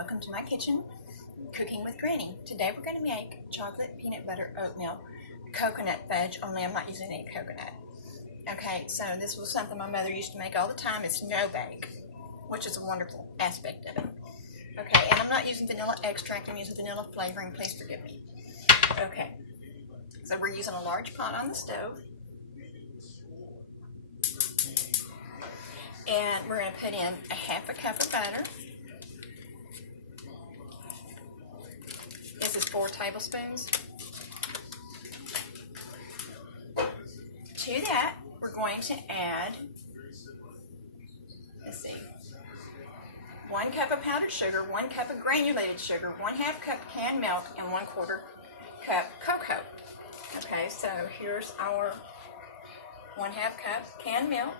welcome to my kitchen, Cooking with Granny. Today we're going to make chocolate peanut butter oatmeal coconut fudge, only I'm not using any coconut. Okay, so this was something my mother used to make all the time. It's no-bake, which is a wonderful aspect of it. Okay, and I'm not using vanilla extract, I'm using vanilla flavoring, please forgive me. Okay, so we're using a large pot on the stove. And we're going to put in a half a cup of butter. This is 4 tablespoons. To that, we're going to add, let's see, 1 cup of powdered sugar, 1 cup of granulated sugar, 1/2 cup canned milk, and 1/4 cup cocoa. Okay, so here's our 1/2 cup canned milk,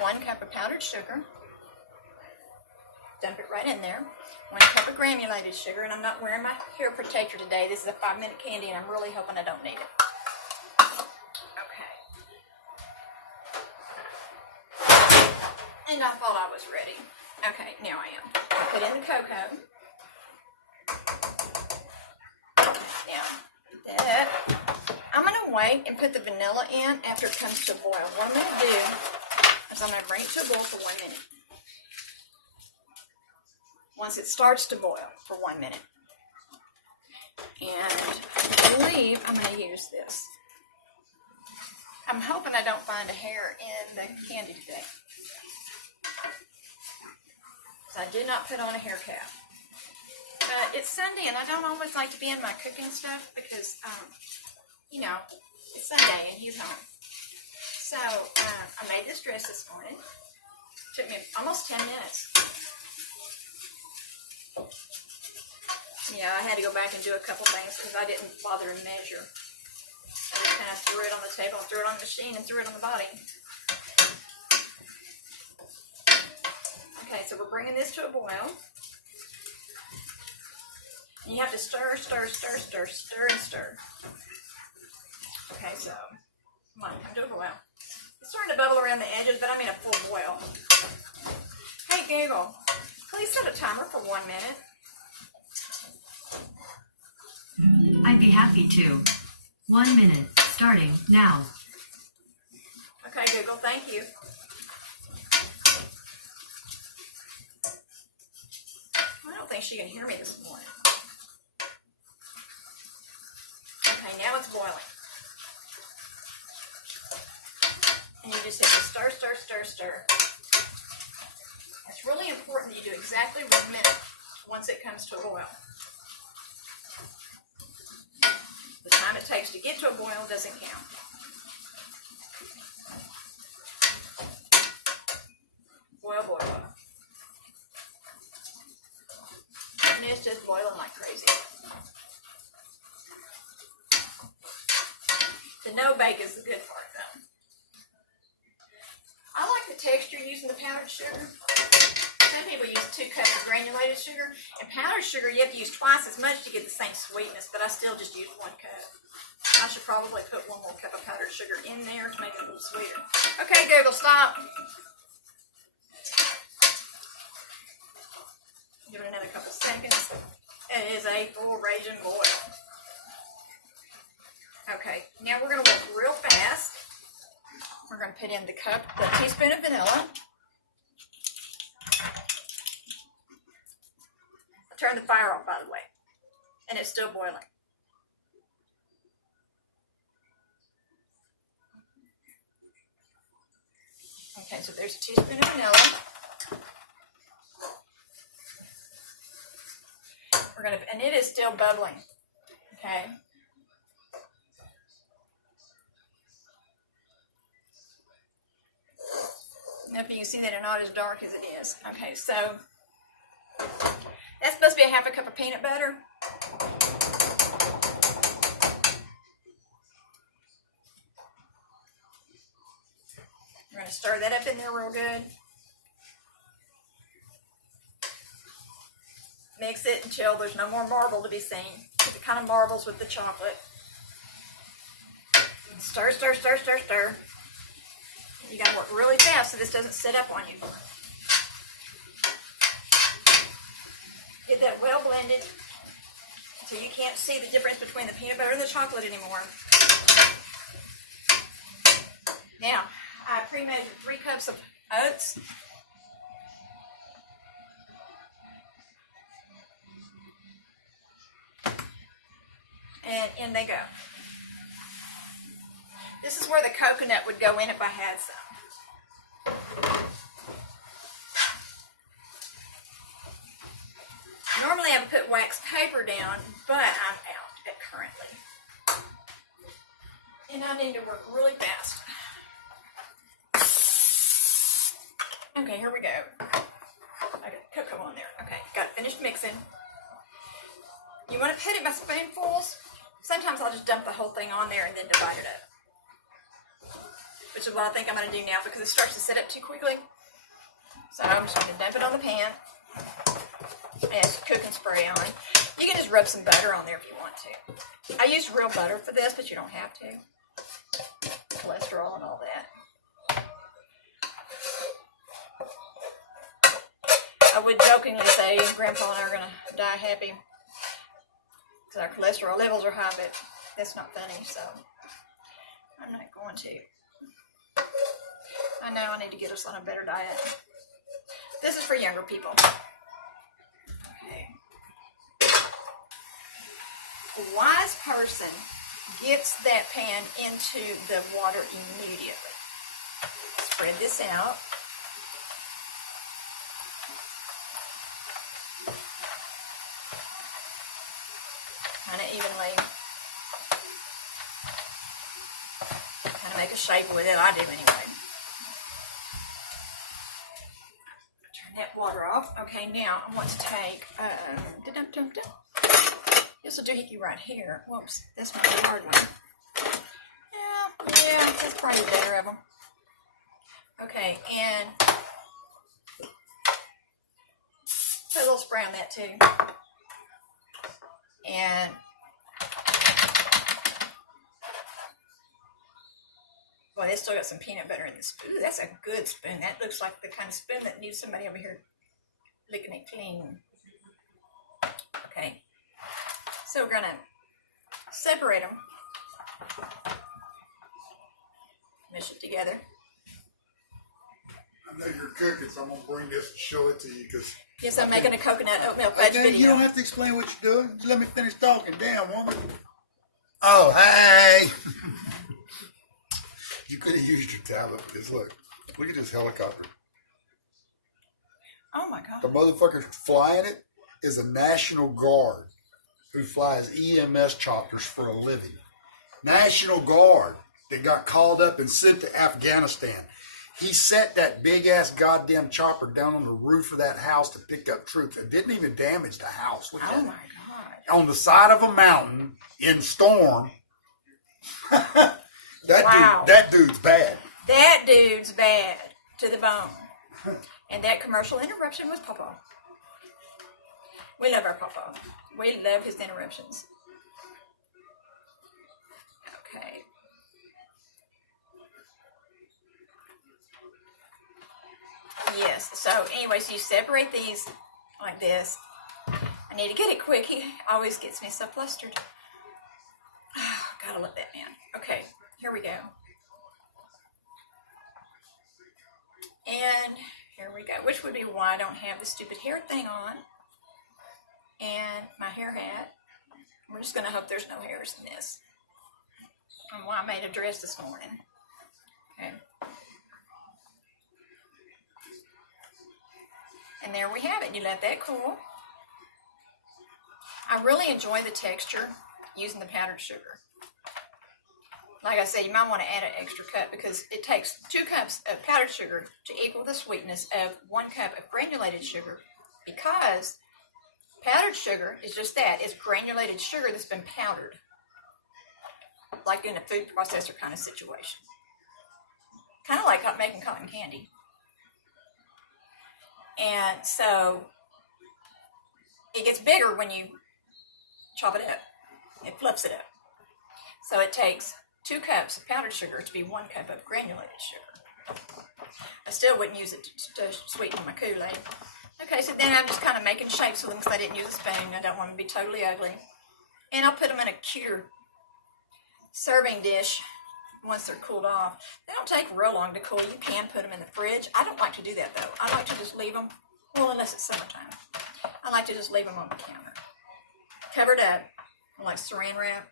1 cup of powdered sugar, dump it right in there, 1 cup of granulated sugar, and I'm not wearing my hair protector today. This is a 5-minute candy, and I'm really hoping I don't need it. Okay. And I thought I was ready. Okay, now I am. I put in the cocoa. Now, that, I'm going to wait and put the vanilla in after it comes to a boil. What I'm going to do is I'm going to bring it to a boil for 1 minute. Once it starts to boil for 1 minute. And I believe I'm going to use this. I'm hoping I don't find a hair in the candy today. So I did not put on a hair cap. But it's Sunday and I don't always like to be in my cooking stuff because, you know, it's Sunday and he's home. So I made this dress this morning. Took me almost 10 minutes. Yeah, I had to go back and do a couple things because I didn't bother to measure. I just kind of threw it on the table and threw it on the machine and threw it on the body. Okay, so we're bringing this to a boil. And you have to stir, stir, stir, stir, stir, and stir. Okay, so come on, come to a boil. It's starting to bubble around the edges, but I'm in a full boil. Hey Google, please set a timer for 1 minute. I'd be happy to. 1 minute, starting now. Okay, Google, thank you. I don't think she can hear me this morning. Okay, now it's boiling. And you just have to stir, stir, stir, stir. It's really important that you do exactly 1 minute once it comes to a boil. The time it takes to get to a boil doesn't count. Boil, boil, boil. And it's just boiling like crazy. The no-bake is the good part, though. I like the texture using the powdered sugar. Some people use 2 cups of granulated sugar. And powdered sugar, you have to use twice as much to get the same sweetness, but I still just use 1 cup. I should probably put 1 more cup of powdered sugar in there to make it a little sweeter. Okay, Google, stop. Give it another couple seconds. It is a full raging boil. Okay, now we're going to work real fast. We're going to put in the teaspoon of vanilla. I turned the fire off, by the way, and it's still boiling. Okay, so there's a teaspoon of vanilla. And it is still bubbling. Okay. Now, if you can see that it's not as dark as it is. Okay, so that's supposed to be a 1/2 cup of peanut butter. We're going to stir that up in there real good. Mix it until there's no more marble to be seen. It kind of marbles with the chocolate. Stir, stir, stir, stir, stir. You got to work really fast so this doesn't sit up on you. Get that well blended so you can't see the difference between the peanut butter and the chocolate anymore. Now, I pre-measured 3 cups of oats. And in they go. This is where the coconut would go in if I had some. Normally I would put wax paper down, but I'm out currently. And I need to work really fast. Okay, here we go. I got cocoa on there. Okay, got it finished mixing. You want to put it by spoonfuls? Sometimes I'll just dump the whole thing on there and then divide it up. Which is what I think I'm going to do now because it starts to set up too quickly. So I'm just going to dump it on the pan. And cooking spray on. You can just rub some butter on there if you want to. I use real butter for this, but you don't have to. Cholesterol and all that. I would jokingly say Grandpa and I are going to die happy because our cholesterol levels are high, but that's not funny, so I'm not going to. I know I need to get us on a better diet. This is for younger people. Okay. A wise person gets that pan into the water immediately. Spread this out. Kind of evenly. Kind of make a shape with it. I do anyway. Turn that water off. Okay, now I want to take this will do hickey right here. Whoops, this might be a hard one. Yeah, that's probably the better of them. Okay, and put a little spray on that too. And well, they still got some peanut butter in this. Ooh, that's a good spoon. That looks like the kind of spoon that needs somebody over here licking it clean. Okay. So we're going to separate them. Mish it together. I know you're cooking, so I'm going to bring this and show it to you because... Yes, I'm making a coconut oatmeal fudge video. You don't have to explain what you're doing. Just let me finish talking. Damn, woman. Oh, hey! You could have used your tablet because look at this helicopter. Oh my God. The motherfucker flying it is a National Guard who flies EMS choppers for a living. National Guard that got called up and sent to Afghanistan. He set that big-ass goddamn chopper down on the roof of that house to pick up troops. It didn't even damage the house. Look at my it. God. On the side of a mountain in storm. That dude's bad. That dude's bad to the bone. And that commercial interruption was Papa. We love our Papa. We love his interruptions. Okay. Yes, so anyways, you separate these like this. I need to get it quick. He always gets me so flustered. Oh, gotta love that man. Okay, here we go. And here we go, which would be why I don't have the stupid hair thing on. And my hair hat. We're just going to hope there's no hairs in this. And why I made a dress this morning. Okay. And there we have it. You let that cool. I really enjoy the texture using the powdered sugar. Like I said, you might want to add an extra cup because it takes 2 cups of powdered sugar to equal the sweetness of 1 cup of granulated sugar, because powdered sugar is just that. It's granulated sugar that's been powdered, like in a food processor kind of situation. Kind of like making cotton candy. And so it gets bigger when you chop it up. It fluffs it up. So it takes 2 cups of powdered sugar to be 1 cup of granulated sugar. I still wouldn't use it to sweeten my Kool-Aid. Okay, so then I'm just kind of making shapes with them because I didn't use a spoon. I don't want them to be totally ugly. And I'll put them in a cuter serving dish once they're cooled off. They don't take real long to cool. You can put them in the fridge. I don't like to do that though. I like to just leave them, well, unless it's summertime. I like to just leave them on the counter, covered up, like saran wrap,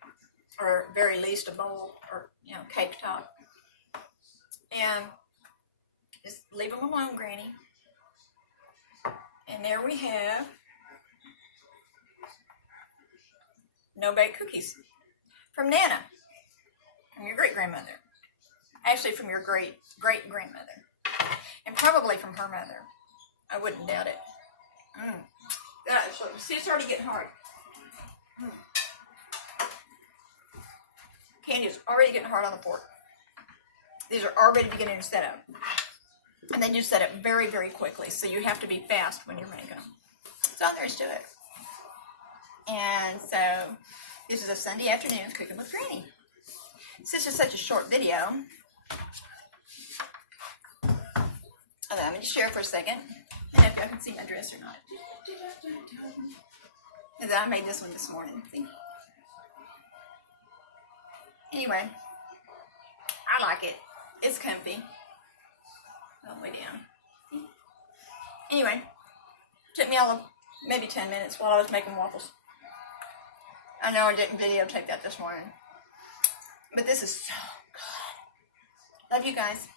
or very least a bowl, or cake top, and just leave them alone, Granny. And there we have no-bake cookies from Nana, from your great-grandmother. Actually, from your great-great-grandmother. And probably from her mother. I wouldn't doubt it. See, it's already getting hard. Candy is already getting hard on the fork. These are already beginning to set up. And they do set up very, very quickly. So you have to be fast when you're making them. That's all there is to it. And so, this is a Sunday afternoon cooking with Granny. Since it's such a short video, I'm going to share for a second. I don't know if y'all can see my dress or not. And then I made this one this morning. See? Anyway, I like it. It's comfy. All the way down. See? Anyway, took me all of maybe 10 minutes while I was making waffles. I know I didn't videotape that this morning. But this is so good. Love you guys.